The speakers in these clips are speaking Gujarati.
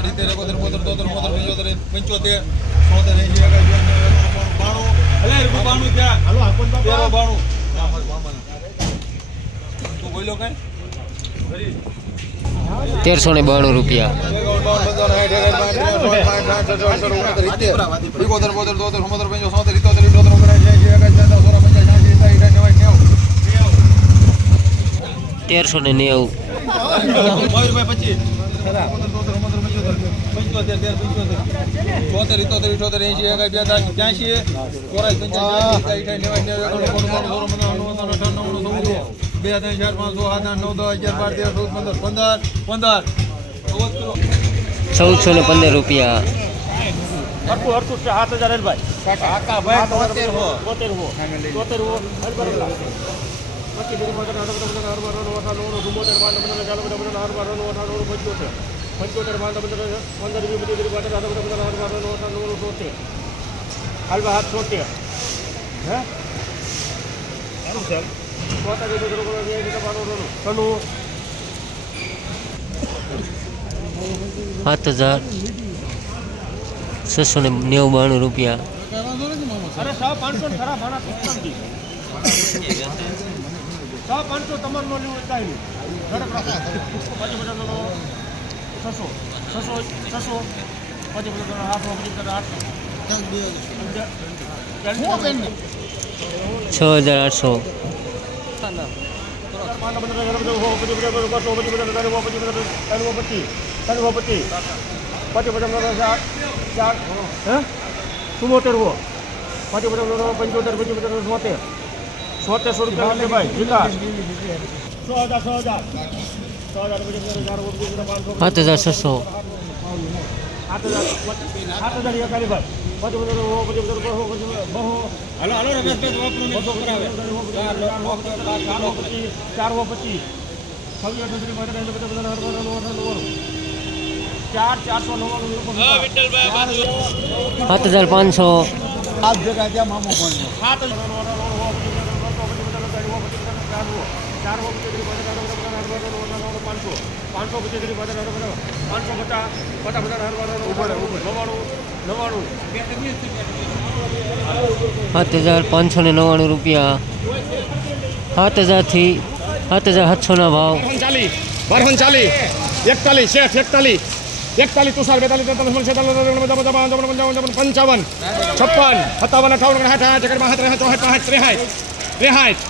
બાસઠ સિત્તેર એકોતેર બોતેર તોતેર બોતેર પંચોતેર પંચોતેર સોતેર એકાસી બાણું. અલે રૂપિયા બાણું ત્યાં તેરો બાણું. તું બોલ્યો કઈ? તેરસો ને બાણું રૂપિયા. એકોતેર બોતેર તોતેર સોતેર ઇત્તોતેર ઇઠ્ઠોતેર ઓગણએંશી એંશી એકાસી એકાસી સોળા પંચાસી સાઠ નેવું નેવું. તેરસો ને નેવું. મયુરભાઈ પચીસ. ચોતેર ઇતોતેર ઇઠોતેર એંશી એકાઈ બેતાલીસ ત્યાંશી ચોરાસ પંચાસી બે ત્રણ ચાર પાંચ છ સાત આઠ નવ દસ અગિયાર બાર તેર ચૌદ પંદર પંદર પંદર ચૌદસો ને પંદર રૂપિયા હરકું હરકું છે સાત હજાર એલભાઈ ભાઈ તોતેર હો તોતેર હો તોતેર હો બધી હરવા હરબર અઠા નવ ચુમ્મોતેર પાંચ પંદર ચાલો બધા પંચોતેર પંચોતેર પાંચ પંદર પંદર વીસ પચીસ બધી પંદર હરબર પંદર હરબર હરબર અઠા નવ સોતેર. હાલવા હાથ સોતેર. હે? સારું છે. બધી બધી બધી બધી તનું સાત હજાર છસો ને નેવું બાણું રૂપિયા. અરે સા પાંચસો ખરા ભાડા પાંચસો તમારનો લેવું કાંઈ નહીં. છસો છસો છસો પછી બધા આઠસો પછી બધા આઠસો છ હજાર આઠસો ચુમ્મોતેર હો પછી બધા પંચોતેર પછી બધા સોતેર સોતેરસો રૂપિયા ભાઈ વિકાસ સો હજાર સો હજાર પાંચસો સાત હજાર છસો. આઠ હજાર આઠ હજાર એકાલી ભાઈ પછી બધા હો, પછી બધા બહો પછી બહો હાલો હાલો રમેશભાઈ બાપનું બસો કરાવે ચાર હો પચીસ ચાર હો પચીસ છવ્વીસ અઠત્રીસ માટે બધા બધા હરવાનું નવ્વાણું ચાર ચારસો નવ્વાણું લોકો સાત હજાર પાંચસો હાથ ભેગા ત્યાં મામો કોણ સાત ચાર હો પચીસ પાંચસો પાંચસો પચીસ પાંચસો પચાસ પચાસ પચાસ નવ્વાણું નવ્વાણું સાત હજાર પાંચસો ને નવ્વાણું રૂપિયા સાત હજારથી સાત હજાર સાતસોના ભાવ ચાલીસ બારસો ચાલીસ એકતાલીસ શેઠ એકતાલીસ એકતાલીસ તુષાર બેતાલીસ તેતાલીસ છેતાલીસ પંચાવન છપ્પન સત્તાવન અઠાવન સાઠ આઠ એકડ બાસઠ ત્રેસઠ ચોસઠ પાંસઠ ત્રેસાઠ ત્રેસાઠ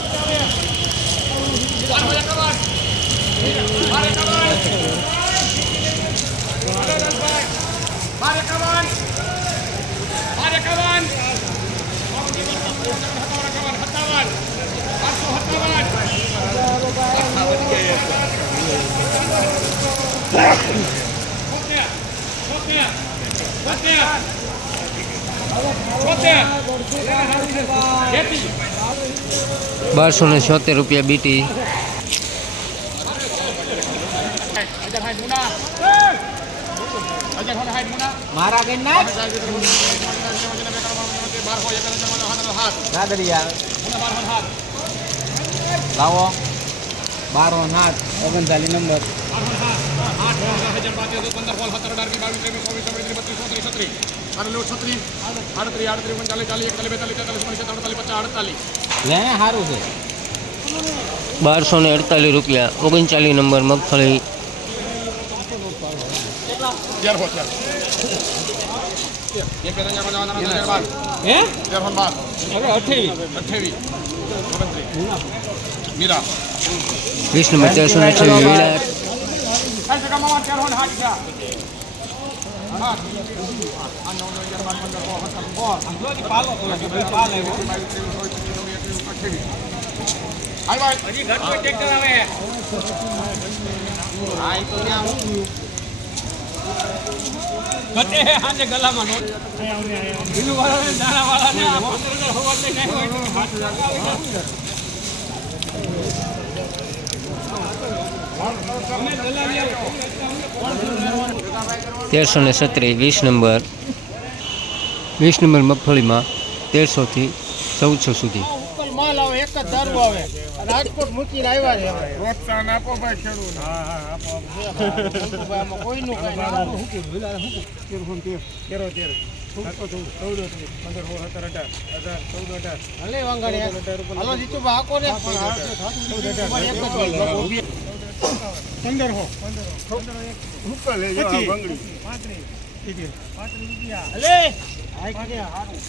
બારસો ને છોતેર રૂપિયા બીટી મારા બાર હાથ લાવો બારો નાથ ઓગણચાલીસ નંબર આઠ હજાર પાંચ પંદર સોળ સત્તર અઢાર બાવીસ ત્રેવીસ ચોવીસ ચોવીસ બત્રીસ ચોત્રીસ છત્રીસ આડત્રીસ છત્રીસ આડત્રીસ આડત્રીસ પંચાલીસ ચાલીસ એકતાલીસ બેતાલીસ તેતાલીસ પંચાલીસ અડતાલીસ પચાસ અડતાલીસ લે સારું છે બારસો ને અડતાલીસ રૂપિયા ઓગણચાલીસ નંબર મગફળી અગિયાર હો ચાર એક બે ત્રણ ચાર પાંચ છ સાત આઠ નવ દસ અગિયાર બાર હે તેર હો બાર હવે અઠ્યાવીસ અઠ્યાવીસ ઓગણત્રીસ મીરા વીસ નંબર તેરસો ને અઠ્યાવીસ વિરાટ સાઠ ટકા માવા ચાર હો ને હાથ ગલામાં દાણા વાળાને. અમે દલાલી તેરસો ને સત્રીસ વીસ નંબર વીસ નંબર મગફળીમાં તેરસોથી ચૌદસો સુધી. માલ આવે એક જ દારૂ આવે. રાજકોટ મૂકીને આવ્યા છે. પ્રોત્સાહન આપો ભાઈ ખેડૂત હા હા આપો આપો. કોઈનું કઈ તેરો તેર. સાતસો ચૌદ ચૌદ પંદર સોળ સત્તર અઢાર. અઢાર ચૌદ અઢાર. હલે વાંગાણી હાલો જીતુભા આકો ને ચૌદ એક જ ભાઈ. પંદર હો પચીસ. પાંત્રીસ. સિત્તેર. હલે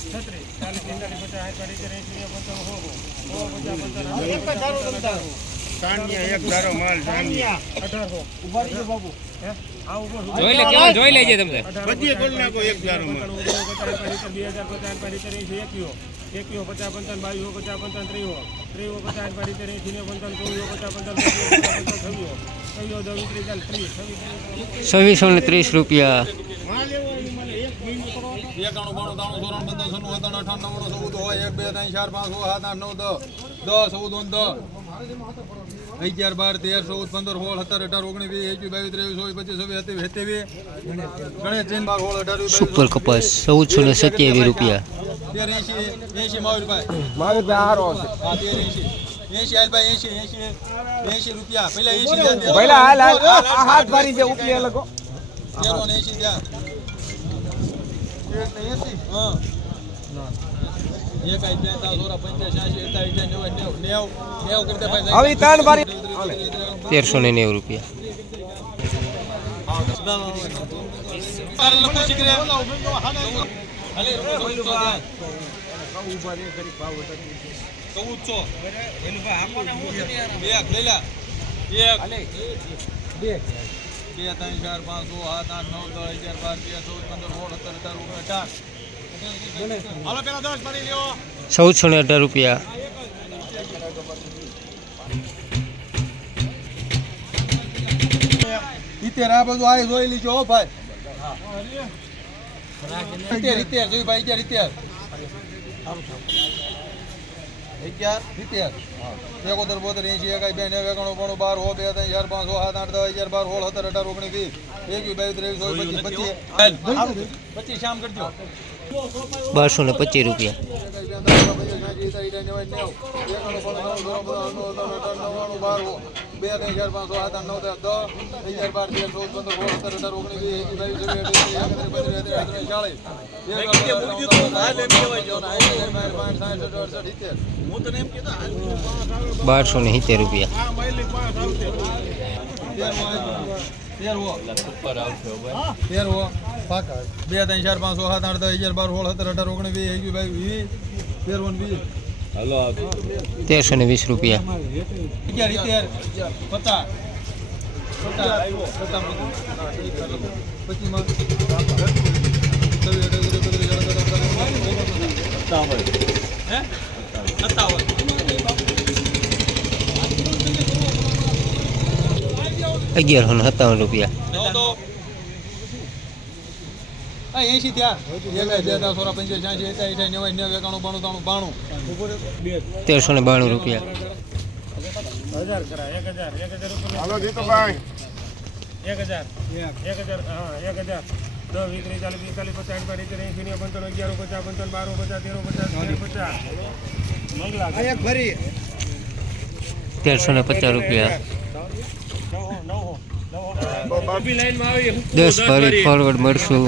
છત્રીસ ચાલીસ પિસ્તાલીસ પચાસ સાઠ પાંચ સિત્તેર એંસી નેવું પંચાણું સો હો પચાસ પંચાવન એક ધારો માલ અઢારસો. બાબુ. હે? જોઈ લે કેવું જોઈ લેજે તમને અઢારસો. બે હજાર પચાસ પાંચ સિત્તેર એંસી એકવીઓ એકવીઓ પચાસ પંચાવન બાવીઓ પચાસ પંચાવન ત્રીઓ ત્રીઓ પચાસ પાંચ સિત્તેર એંસી નેવું પંચાવન ચોવીઓ પચાસ પંચાવન પચીઓ પચાસ પંચાવન છવ્વીઓ છવ્વીઓ દસ વીસ ત્રીસ ચાલીસ ત્રીસ છવ્વીસ ત્રીસ. છવ્વીસો ને ત્રીસ રૂપિયા એક. એકાણું બાણું ત્રાણું ચોરાણું પંદર સોનું સત્તાણું અઠાણું નવ્વાણું ચૌદ હોય એક બે ત્રણ ચાર પાંચ છ સાત આઠ નવ દસ દસ ચૌદ ઓન દસ અગિયાર બાર તેર ચૌદ પંદર સોળ સત્તર અઢાર ઓગણીસ વીસ એકવીસ બાવીસ ત્રેવીસ ચોવીસ પચીસ છવ્વીસ સત્યાવીસ સત્યાવીસ ગણેશ જૈન બાર સોળ અઢાર સુપર કપાસ ચૌદસો ને સત્યાવીસ રૂપિયા. તેર એસી માવીર ભાઈ. મારે તો હારો હા તેર એંશી. એંશી હાલ ભાઈ એસી એંશી એંશી રૂપિયા. પહેલા એસી પહેલા હાલ હાલ હાથ મારી છે ઉપલી હો. ને એંશી ત્યાં. હા એસી અઠાવીસ આવી ત્રણ બારી તેરસો ને નેવું રૂપિયા. બે ત્રણ ચાર પાંચ સો સાત આઠ નવ દસ અગિયાર બાર તેર ચૌદ પંદર સોળ સત્તર અઢાર ઓગણ અઢાર ચૌદસો ને અઢાર રૂપિયા. ઇતેર આ બધું આ જોઈ લીજો હો ભાઈ. ઇતેર ઇતેર જોઈ ભાઈ ઇતેર ઇતેર અગિયાર ઇતેર એકોતેર બોતેર એંશી એકાઈ બે નેવું એકાણું બાણું બાર હો બે ત્રણ ચાર પાંચ સાત આઠ દસ અગિયાર બાર હોળ સત્તર અઢાર ઓગણીસ વીસ. એકવીસ બાવીસ ત્રેવીસ પચીસ પચીસ પચીસ શામ કરજો. બારસો ને પચીસ રૂપિયા. બે ત્રણ સિત્તેર દસ અગિયાર બાર તેર ચૌદ બે ત્રણ ચાર પાંચ સાત આઠ દસ અગિયાર બાર સોળ સત્તર અઢાર ઓગણીસ વીસ એકવીસ બાવીસ વીસ તેરવો ને વીસ તેરસો ને વીસ રૂપિયા. અગિયાર ઇત્યાર પચાસ. પચાસ પચાસ અગિયારસો ને સત્તાવન રૂપિયા હા એસી થયા એક બે દસ સોળા પંચાસ છ્યાસી એકાઈ અઠાઈ નેવાઈ નેવું એકાણું બાણું ત્રાણું બાણું તેરસો ને બાણું રૂપિયા. હજાર કરા એક હજાર એક હજાર હાલો જીતુભાઈ. એક હજાર એક હજાર હા એક હજાર. દસ વીસ ત્રીસ ચાલીસ પિસ્તાલીસ પચાસ સાઠ પાંચ સિત્તેર એંસી નેવું અગિયાર પચાસ પંચાવન બારો પચાસ તેરો પચાસ પચાસ. મંગલા. ભરી. તેરસો ને પચાસ રૂપિયા. નવ નવ દસ ફરી ફોરવર્ડ મળશું.